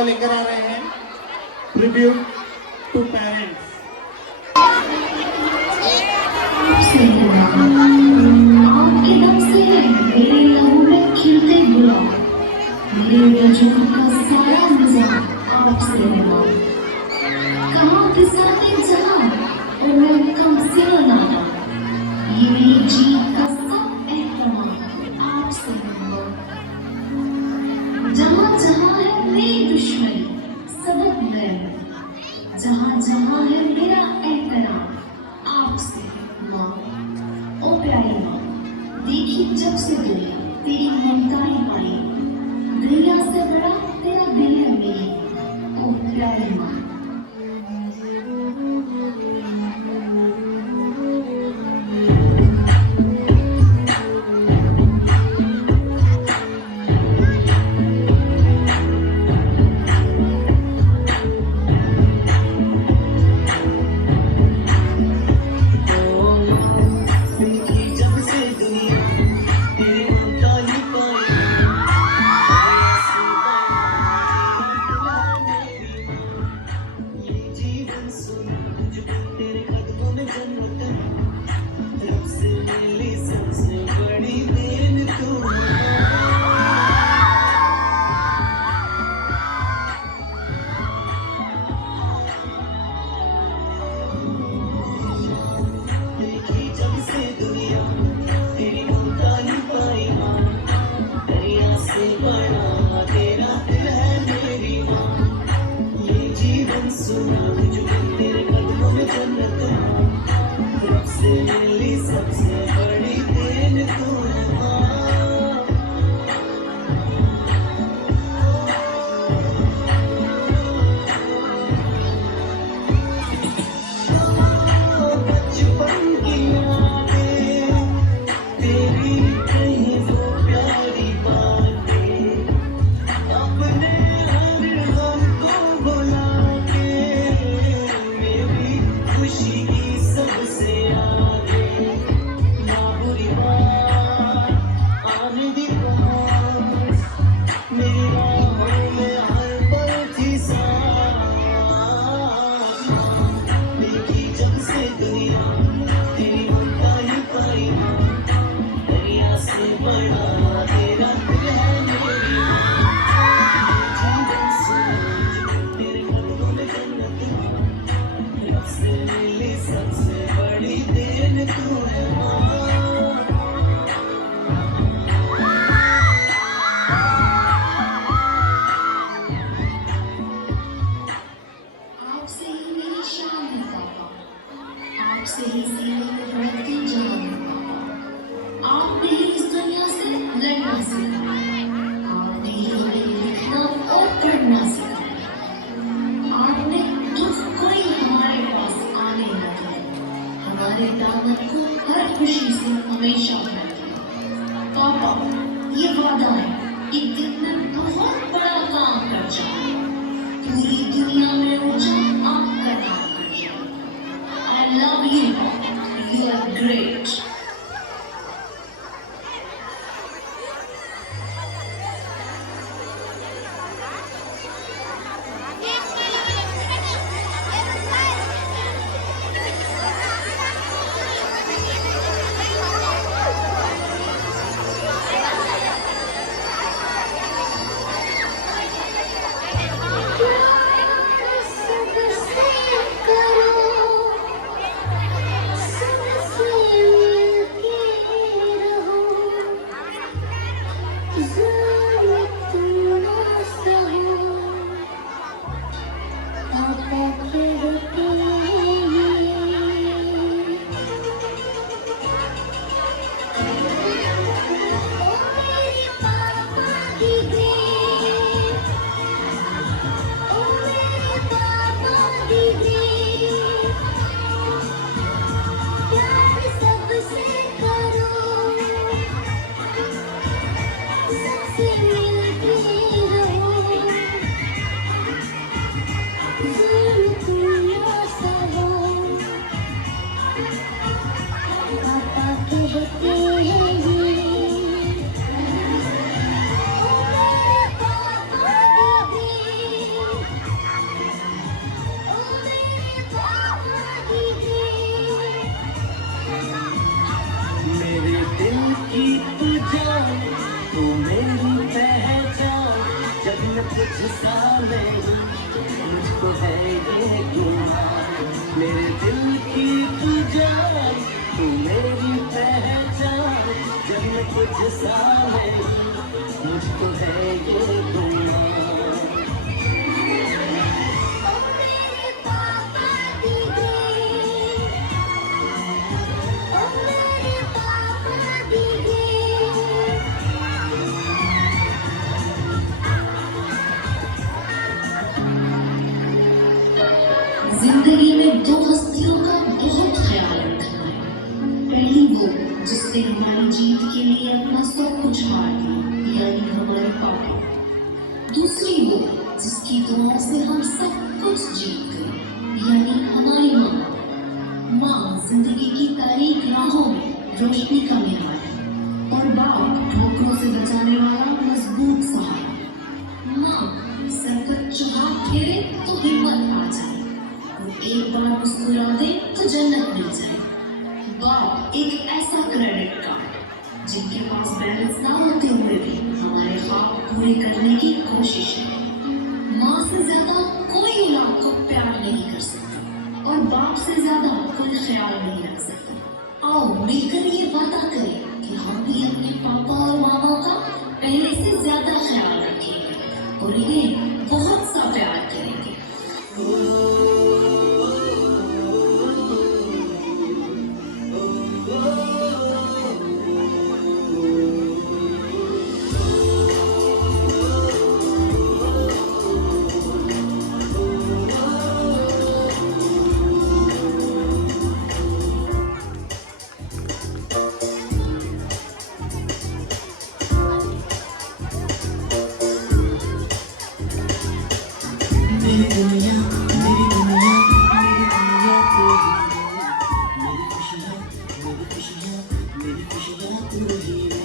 सेवा लेकर आ रहे हैं ट्रिब्यूट टू पेरेंट्स। आपके दम से मेरे लहू में खिलते गुलाब, मेरे वजूद का सारा निजाम आपसे हुआ। कहाँ फिसलते जहाँ और मैं कम से नादा, ये मेरी जीत का सब एहतमाम आपसे हुआ। जहाँ जहाँ है मेरी दुश्मनी सबक मैं, जहाँ जहाँ है मेरा एहतराम आपसे हुआ। ओ प्यारी माँ, देखी जब से दुनिया तेरी ममता ही पाई, दुनिया से बड़ा तेरा दिल है मेरी। ओ प्यारी माँ, आपसे ही मेरी शान है पापा, आपसे ही सीने में धड़कती जान है पापा। आपने ही इस दुनिया से लड़ना सिखाया, आपने ही हमें लिखना और पढ़ना सिखाया। आपने दुख कोई हमारे पास आने न दिया, हमारे दामन को हर खुशी से हमेशा भर दिया। पापा, ये वादा है एक दिन मैं बहुत बड़ा काम कर जाऊंगा, पूरी दुनिया में ऊंचा आपका नाम कर जाऊंगा। I love you, Papa. You are great. Thank you. तू मेरी पहचान जब मैं तुझसा नहीं मुझको है ये गुमान जिंदगी में दो हस्तियों का बहुत ख्याल रखना है। पहली वो जिसने हमारी जीत के लिए अपना सब कुछ हार दिया, यानी हमारे पापा। दूसरी वो जिसकी दुआओं से हम सब कुछ जीत गए, यानी हमारी माँ। माँ जिंदगी की तारीख राहों में रोशनी का मीनार है, और बाप ठोकरों से बचाने वाला मजबूत सहारा। माँ सर पर चुहार फेरे तो हिम्मत आ जाए, एक बार मुस्कुरा दे तो जन्नत मिल जाए। बाप एक ऐसा क्रेडिट कार्ड जिनके पास बैलेंस ना होते हुए भी हमारे ख्वाब पूरे करने की कोशिश है। माँ से ज्यादा कोई औलाद को प्यार नहीं कर सकता, और बाप से ज्यादा कोई ख्याल नहीं रख सकता। आओ मिलकर ये वादा करें कि हम भी अपने पापा और मामा का पहले से ज्यादा ख्याल रखेंगे और इन्हें बहुत सा प्यार करेंगे। मेरी दुनिया मेरी दुनिया मेरी दुनिया तू ही है। मेरी खुशियाँ तू ही है।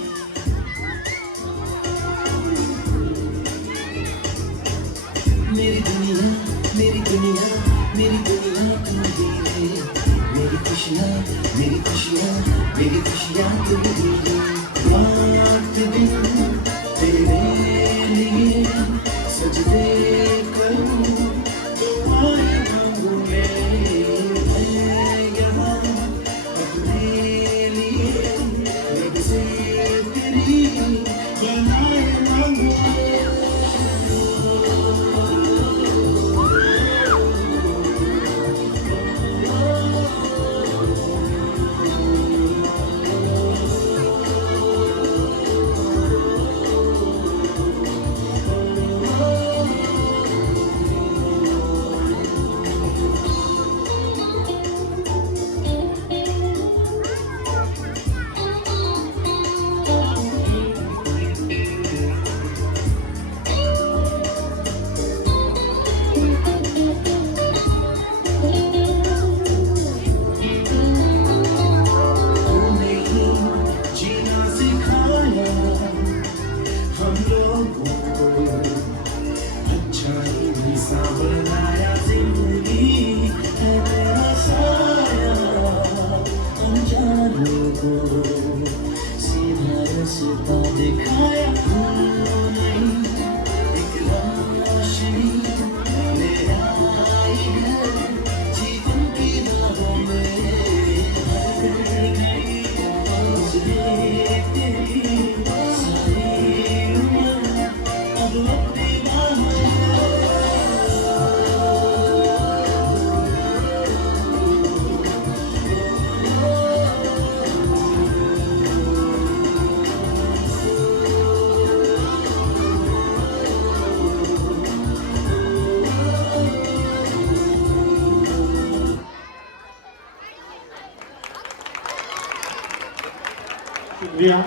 मेरी दुनिया मेरी दुनिया मेरी दुनिया तू ही है। मेरी खुशियाँ मेरी खुशियाँ तू ही है। रात दिन तेरे लिए सजदे करूं दुआएं मांगूं मैं यहाँ अपने लिए रब से तेरी बनाए मांगूं। सीधा रास्ता दिखाया नहीं एक रोशनी ले आई है जीवन की राहों में हर घड़ी मुझे तेरी सारी उम्र अब अपनी बाहों शुक्रिया।